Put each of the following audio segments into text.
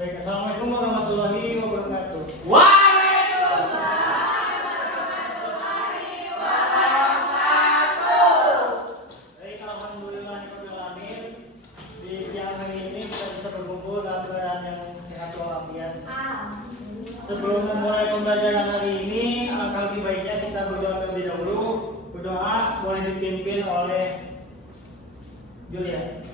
Baik, assalamualaikum warahmatullahi wabarakatuh. Waalaikumsalam warahmatullahi wabarakatuh. Baik, alhamdulillahirabbil alamin. Di siang hari ini kita bisa berkumpul dalam keadaan yang sehat walafiat. Sebelum memulai pembelajaran hari ini, alangkah lebih baiknya kita berdoa terlebih dahulu. Berdoa boleh dipimpin oleh Julia.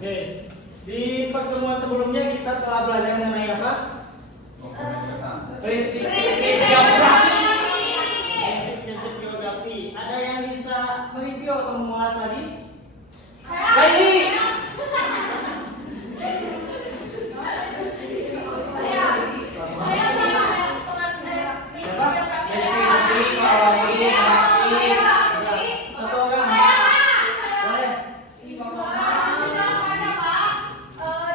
Oke, di pertemuan sebelumnya kita telah belajar mengenai apa? Prinsip geografi. Prinsip geografi. Ada yang bisa mereview atau mengulas lagi? Baik. Satu orang. Boleh.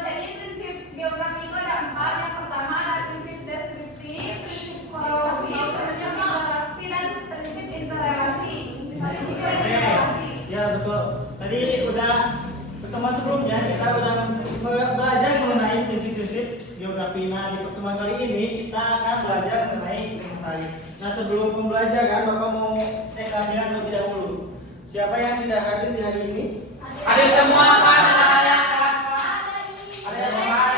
Jadi prinsip geografi itu ada 4. Yang pertama ada prinsip deskripsi, prinsip korelasi, prinsip interaksi, dan prinsip interrelasi. Misalnya jika interrelasi. Ya betul. Tadi udah pertemuan sebelumnya kita udah belajar mengenai prinsip-prinsip geografi. Nah di pertemuan kali ini kita akan belajar mengenai inventaris. Nah sebelum pembelajaran Bapak mau cek kehadiran terlebih dahulu. Siapa yang tidak hadir di hari ini? Hadir semua Pak, ada yang telat Pak. Ada yang telat.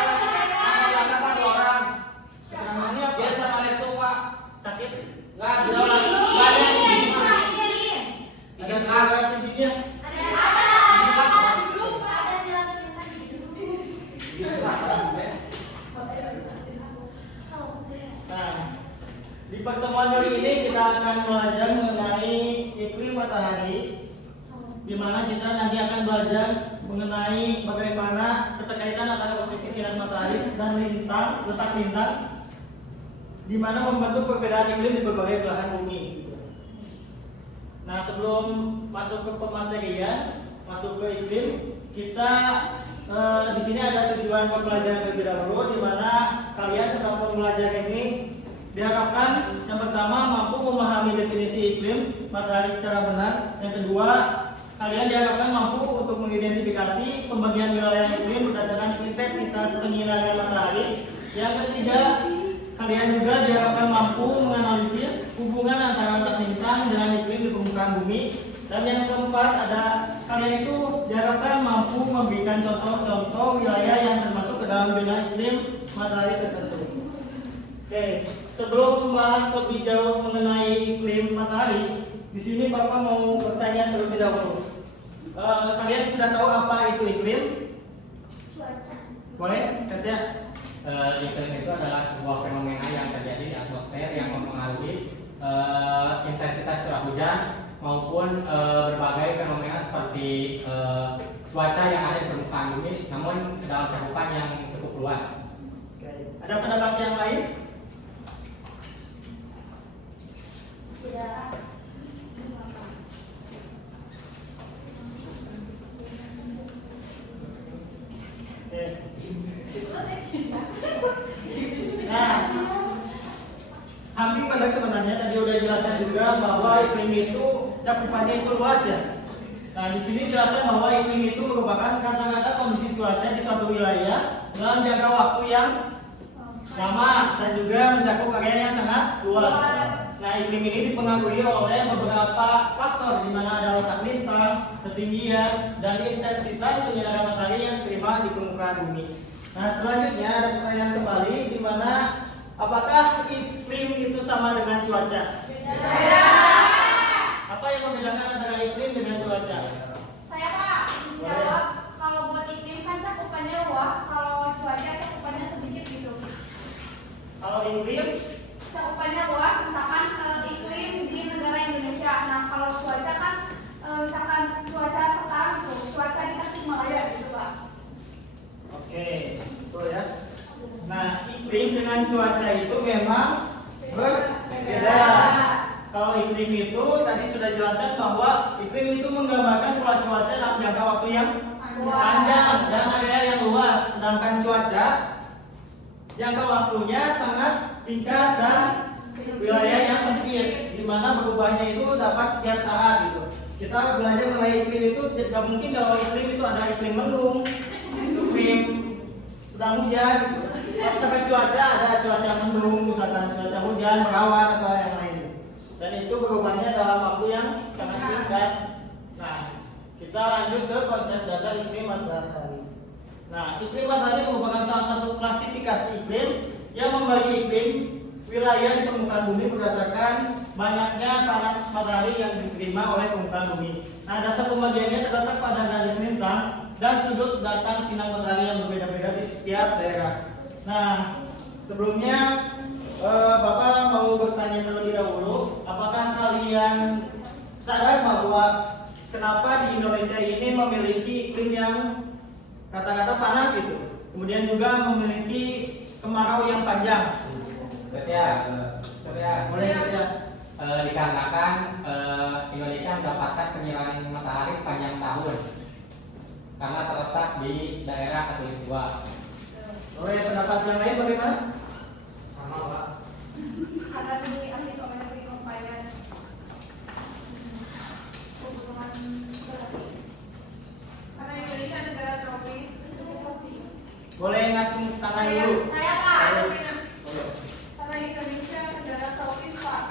Ada Pak 2 orang. Keterangannya apa? Dia sama Restu Pak. Sakit? Enggak ada orang. Enggak ada yang izin, Pak. Ada surat izinnya? Nah, di pertemuan kali ini kita akan belajar mengenai iklim matahari, di mana kita nanti akan belajar mengenai bagaimana keterkaitan antara posisi sinar matahari dan letak lintang, di mana membentuk perbedaan iklim di berbagai belahan bumi. Nah, sebelum masuk ke pematerian, masuk ke iklim, kita di sini ada tujuan pembelajaran terlebih dahulu, di mana kalian setelah pembelajaran ini diharapkan yang pertama mampu memahami definisi iklim matahari secara benar. Yang kedua, kalian diharapkan mampu untuk mengidentifikasi pembagian wilayah iklim berdasarkan intensitas penyinaran matahari. Yang ketiga, kalian juga diharapkan mampu menganalisis hubungan antara letak lintang dengan iklim di permukaan bumi. Dan yang keempat, kalian itu diharapkan mampu memberikan contoh-contoh wilayah yang termasuk ke dalam zona iklim matahari tertentu. Oke, sebelum membahas lebih jauh mengenai iklim matahari, di sini Bapak mau bertanya terlebih dahulu. Kalian sudah tahu apa itu iklim? Boleh, Setia? Iklim itu adalah sebuah fenomena yang terjadi di atmosfer yang mempengaruhi intensitas curah hujan maupun berbagai fenomena seperti cuaca yang ada di permukaan bumi, namun dalam cakupan yang cukup luas. Oke. Ada pendapat yang lain? Oke. Nah, hampir pada sebenarnya tadi udah jelaskan juga bahwa iklim itu cakupannya itu luas ya. Nah, di sini jelaskan bahwa iklim itu merupakan kata-kata kondisi cuaca di suatu wilayah dalam jangka waktu yang lama dan juga mencakup area yang sangat luas. Nah, iklim ini dipengaruhi oleh beberapa faktor, di mana ada letak lintang, ketinggian, dan intensitas penyinaran matahari yang diterima di permukaan bumi. Nah, selanjutnya ada pertanyaan kembali, di mana apakah iklim itu sama dengan cuaca? Beda. Apa yang membedakan antara iklim dengan cuaca? Saya Pak jawab, kalau buat iklim kan cakupannya luas, kalau cuaca cakupannya sedikit gitu. Kalau iklim, Cakupannya luas, misalkan iklim di negara Indonesia. Nah kalau cuaca kan misalkan cuaca sekarang tuh, cuaca di Tasikmalaya gitu Pak. oke, betul ya. Nah, iklim dengan cuaca itu memang berbeda. Kalau iklim itu tadi sudah jelaskan bahwa iklim itu menggambarkan pola cuaca dalam jangka waktu yang panjang dan area yang luas. Sedangkan cuaca Jangka waktunya sangat singkat dan wilayah yang sempit, di mana berubahnya itu dapat setiap saat gitu. Kita belajar mengenai iklim itu tidak mungkin kalau iklim itu ada iklim mendung, iklim sedang hujan, gitu. Sampai cuaca ada cuaca mendung, misalkan cuaca hujan, merawan atau yang lain. Dan itu berubahnya dalam waktu yang sangat singkat. Nah, kita lanjut ke konsep dasar iklim matahari. Nah, iklim matahari merupakan salah satu klasifikasi iklim yang membagi iklim wilayah di permukaan bumi berdasarkan banyaknya panas matahari yang diterima oleh permukaan bumi. Nah, dasar pembagiannya terletak pada garis lintang dan sudut datang sinar matahari yang berbeda-beda di setiap daerah. Nah, sebelumnya Bapak mau bertanya terlebih dahulu, apakah kalian sadar bahwa kenapa di Indonesia ini memiliki iklim yang kata-kata panas gitu, kemudian juga memiliki kemarau yang panjang? Setia, Boleh saja. dikarenakan Indonesia mendapatkan penyiraman matahari sepanjang tahun karena terletak di daerah Katulistiwa. Oleh pendapat yang lain bagaimana? Sama Pak. Karena ini anti-climatic compliance. Hubungan berarti. Karena Indonesia negara tropis. Boleh ngacung tangan dulu. Saya Pak. Boleh. Karena Indonesia negara tropis Pak.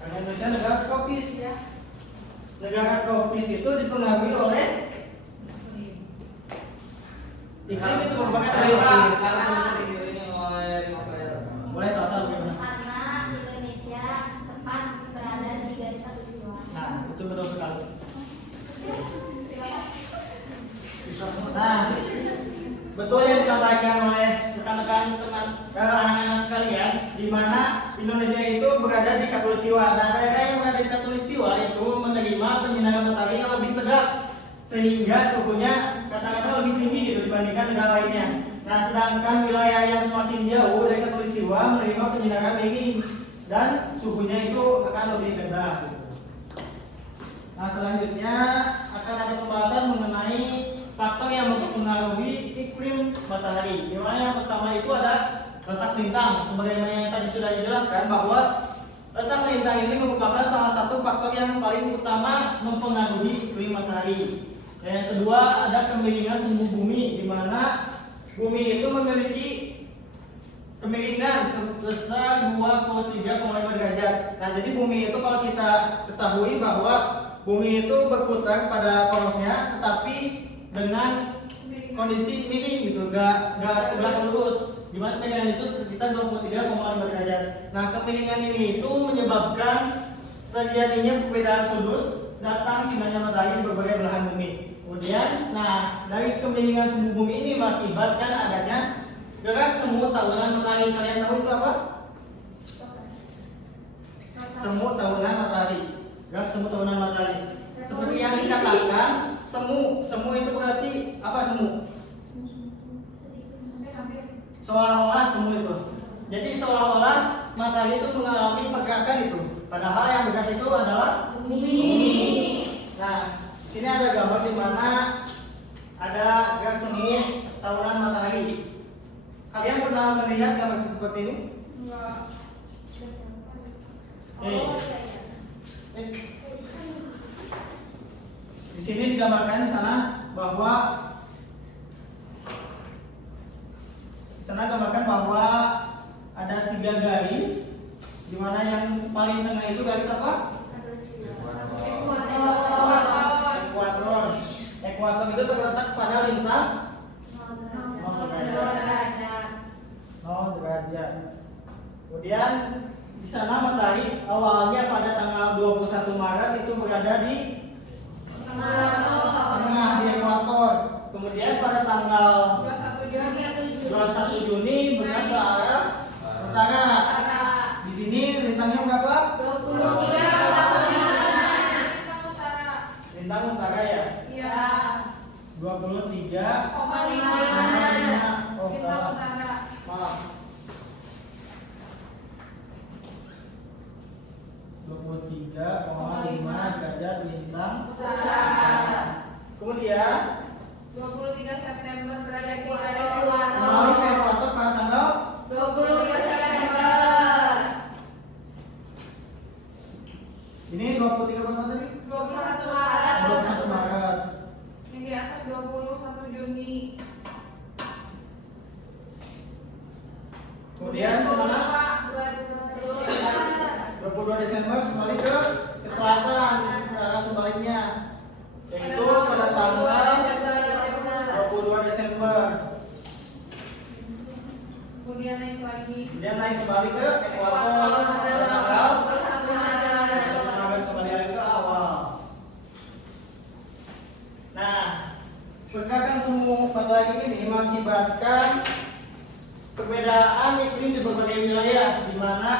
Karena Indonesia negara tropis ya. Negara tropis itu dipengaruhi oleh iklim itu merupakan Sorry Pak, tropis. karena Indonesia dikelilingi oleh 5 daerah. Boleh salah bagaimana? Karena Indonesia tepat berada di garis katulistiwa. Nah, itu betul sekali. Nah, betul yang disampaikan oleh rekan-rekan anak-anak sekalian, di mana Indonesia itu berada di Katulistiwa. Nah, daerah yang berada di Katulistiwa itu menerima penyinaran matahari yang lebih tegak, sehingga suhunya kata-kata lebih tinggi gitu dibandingkan negara lainnya. Nah, sedangkan wilayah yang semakin jauh dari Katulistiwa menerima penyinaran miring dan suhunya itu akan lebih rendah. Nah, selanjutnya akan ada pembahasan mengenai faktor yang mempengaruhi iklim matahari. Di mana yang pertama itu ada letak lintang. Sebagaimana yang tadi sudah dijelaskan bahwa letak lintang ini merupakan salah satu faktor yang paling utama mempengaruhi iklim matahari. Dan yang kedua ada kemiringan sumbu bumi, di mana bumi itu memiliki kemiringan sebesar 23,5 derajat. Nah, jadi bumi itu kalau kita ketahui bahwa bumi itu berputar pada porosnya, tetapi dengan kondisi miring gitu, gak tegak lurus. Di mana kemiringan itu sekitar 23,5 derajat. Nah, kemiringan ini itu menyebabkan terjadinya perbedaan sudut datang sinarnya matahari di berbagai belahan bumi. Kemudian, nah dari kemiringan sumbu bumi ini mengakibatkan adanya gerak semu tahunan matahari. Kalian tahu itu apa? Semu tahunan matahari. Gerak semu tahunan matahari. Seperti yang dikatakan, semu itu berarti apa semu? Seolah-olah semu itu. Jadi seolah-olah matahari itu mengalami pergerakan itu. Padahal yang bergerak itu adalah bumi. Nah, sini ada gambar di mana ada gerak semu tahunan matahari. Kalian pernah melihat gambar seperti ini? Enggak. Di sini digambarkan di sana bahwa gambarkan bahwa ada 3 garis, di mana yang paling tengah itu garis apa? Ekuator. Ekuator itu terletak pada lintang 0 derajat. Kemudian di sana matahari awalnya pada tanggal 21 Maret itu berada di tengah di ekuator. Kemudian pada tanggal 21 Juni berada ke arah utara. Di sini lintangnya berapa? 23,5. Lintang utara ya? Iya. 23,5. Oh, salah. Maaf. 23,5 derajat lintang utara. Kemudian 23 September berada di garis kembali ke ekuator. ekuator pada tanggal 23 23 berapa tadi? 21 Maret. 21 Maret. Yang di atas 21 Juni. Kemudian kemana? 22 Desember kembali ke selatan, ke arah sebaliknya, yaitu pada tanggal 22 Desember. Kemudian naik lagi. Kemudian naik kembali ke ekuator pada tanggal 21 Maret. kembali lagi ke awal. Nah, pergerakan semua matahari ini mengakibatkan perbedaan iklim di berbagai wilayah, di mana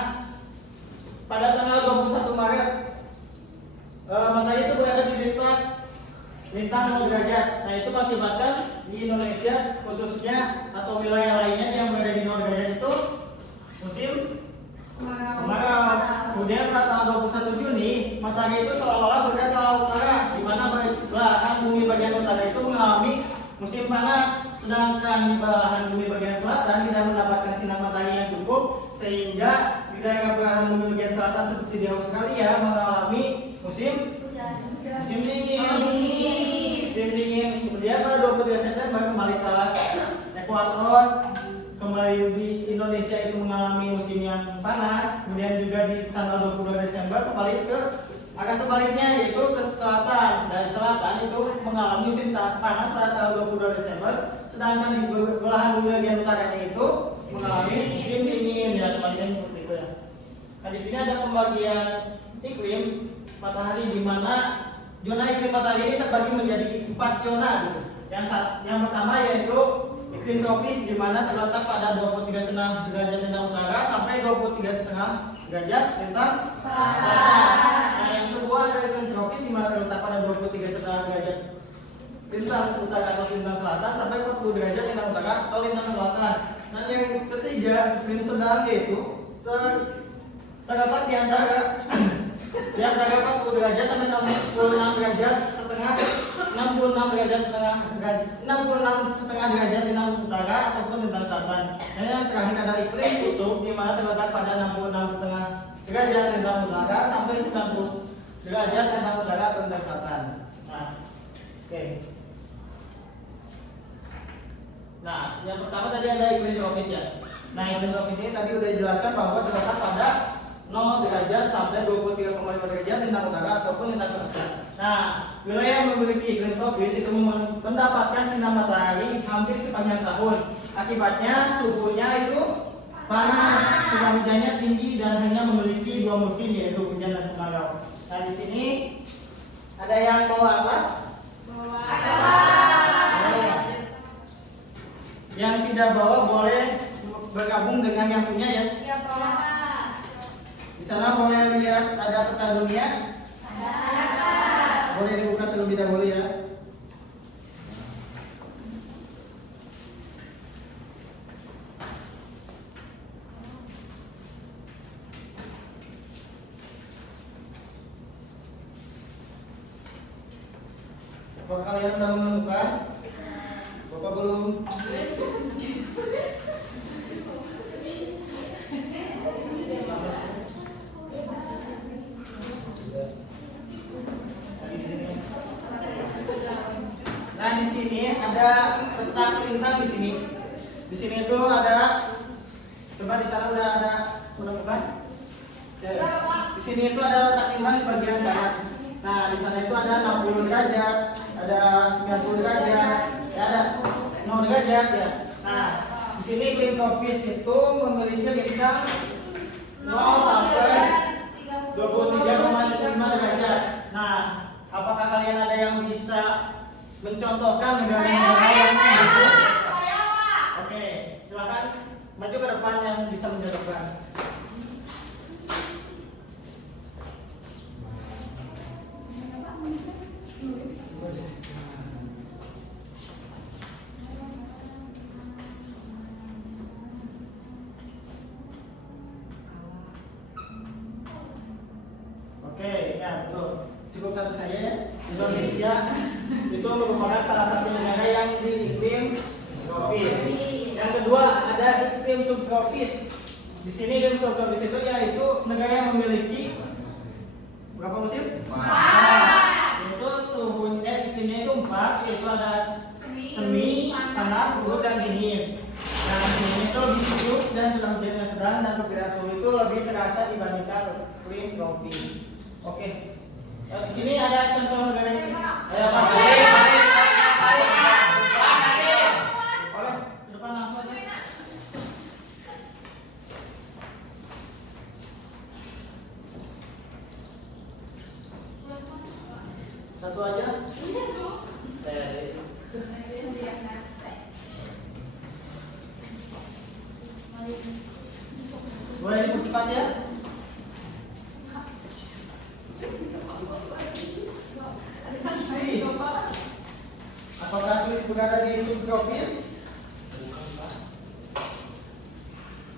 pada tanggal 21 Maret matahari itu berada di lintang 0 derajat. Nah, itu mengakibatkan di Indonesia khususnya atau wilayah lainnya yang berada di 0 derajat itu musim kemarau. Kemudian pada tanggal 21 Juni matahari itu seolah-olah berada ke arah utara, di mana belahan bumi bagian utara itu mengalami musim panas, sedangkan di belahan bumi bagian selatan tidak mendapatkan sinar matahari yang cukup, sehingga di daerah belahan bumi bagian selatan seperti di Australia mengalami musim dingin. Kemudian pada 23 September kembali ke ekuator, kembali di Indonesia itu mengalami musim yang panas. Kemudian juga di tanggal 22 Desember kembali ke arah sebaliknya, yaitu ke selatan. Dari selatan itu mengalami musim panas pada tanggal 22 Desember, sedangkan di belahan bumi bagian utaranya itu mengalami musim dingin. Ya, kembalian seperti itu ya. Nah, di sini ada pembagian iklim matahari, di mana zona iklim matahari ini terbagi menjadi 4 zona gitu. Yang pertama yaitu iklim tropis, di mana terletak pada 23,5 derajat lintang utara sampai 23,5 derajat lintang selatan. Nah, yang kedua ada iklim tropis, di mana terletak pada 23,5 derajat lintang utara atau lintang selatan sampai 40 derajat lintang utara atau lintang selatan. Dan yang ketiga iklim sedang, yaitu terletak di antara 40 derajat sampai 66 derajat setengah 66 setengah derajat lintang utara ataupun lintang selatan. Dan yang terakhir ada iklim kutub, di mana terletak pada 66 setengah derajat lintang utara sampai 90 derajat lintang utara atau lintang selatan. Nah, oke. Nah, yang pertama tadi ada iklim tropis ya. Nah, iklim tropis ini tadi udah dijelaskan bahwa terletak pada 0 derajat sampai 23,5 derajat lintang utara ataupun lintang selatan. Nah, wilayah yang memiliki iklim tropis itu mendapatkan sinar matahari hampir sepanjang tahun. Akibatnya suhunya itu panas, curah hujannya tinggi, dan hanya memiliki 2 musim, yaitu hujan dan kemarau. Nah, di sini ada yang bawa atlas? Yang tidak bawa boleh bergabung dengan yang punya ya. Di sana boleh lihat ada peta dunia. Boleh dibuka terlebih dahulu ya. Apakah kalian sudah menemukan? Bapak belum. Nah, di sini ada peta lintang di sini. Di sini itu ada, coba di sana udah ada menemukan? Ya. Di sini itu ada letak lintang di bagian kanan. Nah, di sana itu ada 60 derajat, ada 90 derajat, ya ada 0 derajat ya. Nah, di sini iklim tropis itu memiliki lintang 0 sampai 23,5 derajat. Nah, apakah kalian ada yang bisa mencontohkan negara-negara yang begitu? Oke, silakan maju ke depan yang bisa mencontohkan. Oke, ya betul. Cukup satu saja ya. Indonesia itu merupakan salah satu negara yang di iklim tropis. Yang kedua ada iklim subtropis. Di sini iklim subtropis itu yaitu negara yang memiliki Berapa musim? Empat. Itu suhunya iklimnya itu 4, yaitu ada semi, panas, gugur, dan dingin. Nah, semi itu lebih sejuk dan curah hujan yang sedang dan perbedaan suhu itu lebih terasa dibandingkan iklim tropis. Oke. Di sini ada contoh negara ini. Ayo Pak, tarik. Pak, tarik. Boleh, ke depan langsung aja. Satu aja. Boleh dipercepat ya. Swiss. Apakah Swiss berada di subtropis?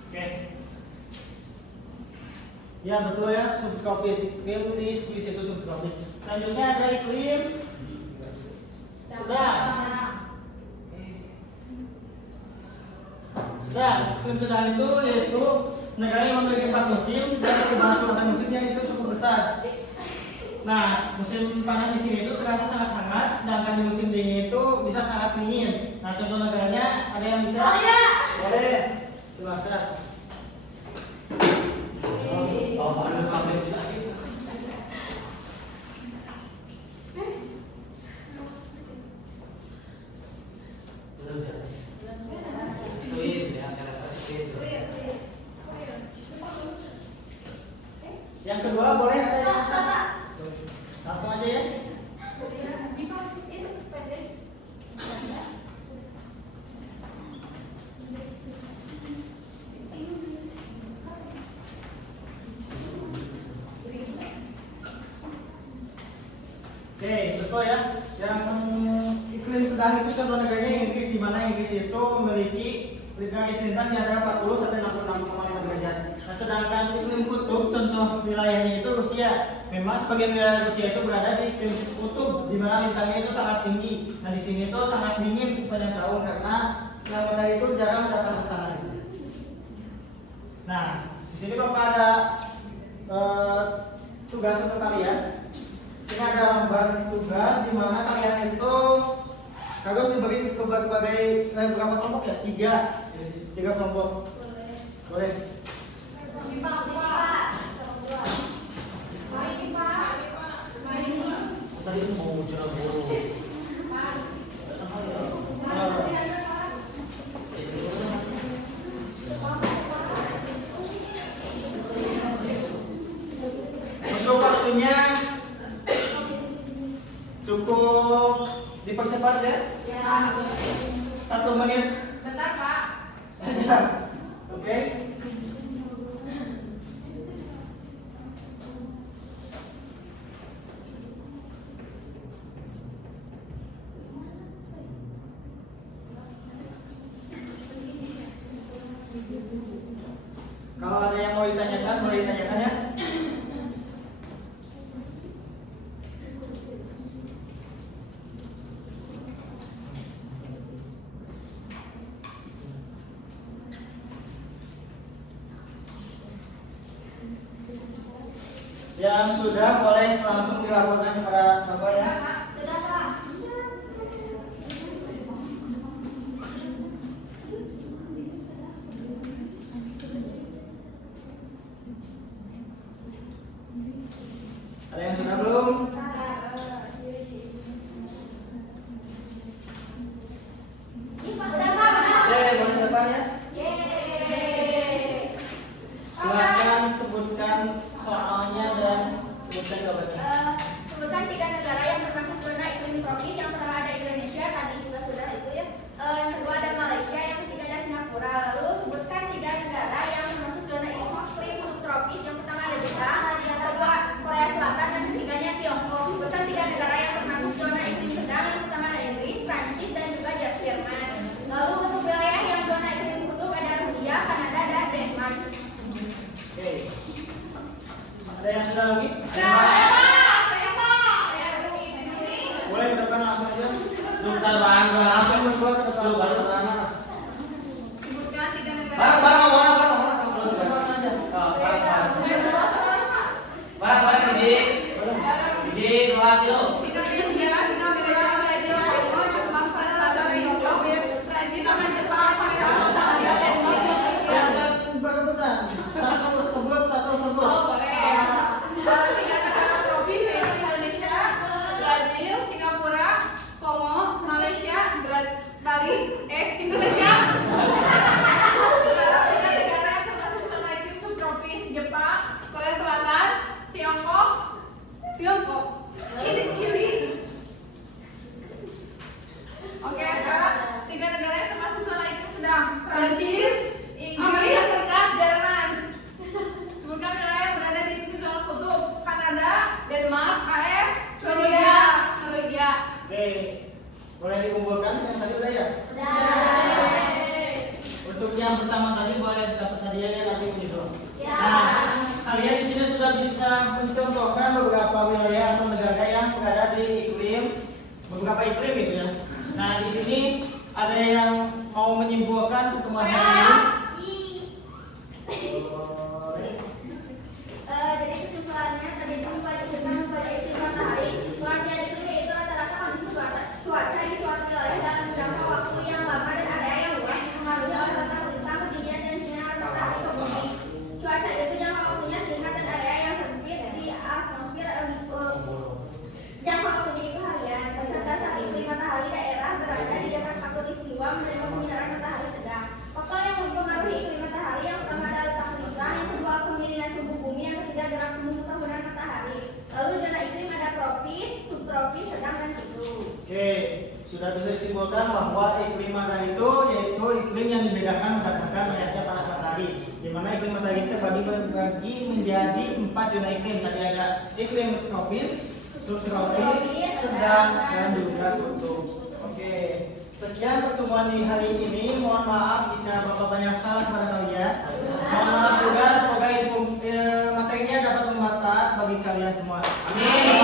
Oke. Ya betul ya, subtropis. Iklim di Swiss itu subtropis. Selanjutnya ada iklim sedang. Sedang. Iklim sedang itu yaitu negara yang memiliki 4 musim dan perubahan suasana musimnya itu cukup besar. Nah, musim panas di sini itu terasa sangat hangat, sedangkan di musim dingin itu bisa sangat dingin. Nah, contoh negaranya ada yang bisa? Boleh, silakan. Baru sampai sakit. Yang kedua boleh ada yang bisa? Langsung aja ya. Oke, betul ya. Yang iklim sedang itu contoh negaranya Inggris, di mana Inggris itu memiliki garis lintang di antara 40 sampai 66,5 derajat. Nah, sedangkan iklim kutub contoh wilayahnya itu Rusia. Memang sebagian wilayah Rusia itu berada di iklim kutub, di mana lintangnya itu sangat tinggi. Nah, di sini itu sangat dingin sepanjang tahun karena sinar matahari itu jarang datang ke sana. Nah, di sini Bapak ada tugas untuk kalian. Sini ada lembar tugas di mana kalian itu harus dibagi ke berbagai berapa kelompok ya? Tiga kelompok. Boleh. Tadi mau curang guru. Untuk waktunya cukup dipercepat ya. 1 menit. Bentar, Pak. Oke. Kalau ada yang mau ditanyakan, boleh ditanyakan ya. Yang sudah boleh langsung dilaporkan kepada Bapak ya. Sudah, Pak. Ada yang sudah belum? Sudah, Pak. Oke, boleh depan ya. Yeay. Silakan sebutkan soalnya dan sebutkan jawabannya. Sebutkan 3 negara yang termasuk zona iklim tropis. Yang pertama ada Indonesia, tadi juga sudah itu ya. Yang kedua ada Malaysia, yang ketiga ada Singapura. Lalu sebutkan 3 negara yang termasuk zona iklim subtropis. Yang pertama ada Jepang, yang kedua Korea Selatan, dan ketiganya Tiongkok. Sebutkan 3 negara yang termasuk zona iklim sedang. Yang pertama ada Inggris, Prancis, dan juga Jerman. Lalu untuk wilayah yang zona iklim kutub ada Rusia, Kanada, dan Denmark. Oke. Ada yang sudah lagi? Boleh ke depan langsung aja. Sebentar Bang, Langsung berdua ke depan. baru sana. Sebutkan 3 negara. Barang mana? Ke depan aja. Barang ini. ada beberapa wilayah atau negara yang berada di beberapa iklim gitu ya. Nah di sini ada yang mau menyimpulkan pertemuan hari ini. Jadi kesimpulannya terhitung pada iklim matahari, pengertian iklim yaitu rata-rata kondisi cuaca di suatu wilayah dalam jangka waktu yang lama dan area yang luas dipengaruhi oleh latar belakang ketinggian dan sinar matahari ke bumi. Cuaca itu jangka waktunya singkat dan area yang sempit di atmosfer. Jangka waktunya itu harian. Beserta saat iklim matahari daerah berada di dekat khatulistiwa menerima penyinaran matahari sedang. Faktor yang mempengaruhi iklim matahari yang pertama adalah letak lintang, yang kedua kemiringan suhu bumi, yang ketiga gerak semu tahunan matahari. Lalu zona iklim ada tropis, subtropis, sedang dan biru. Oke, sudah bisa disimpulkan bahwa iklim matahari itu yaitu iklim yang dibedakan berdasarkan banyaknya panas matahari. Di mana iklim matahari itu terbagi menjadi 4 zona iklim. Tadi ada iklim tropis, subtropis, sedang, dan juga kutub. Oke, sekian pertemuan di hari ini. Mohon maaf jika Bapak banyak salah pada kalian. Mohon maaf juga, semoga materinya dapat bermanfaat bagi kalian semua. Amin.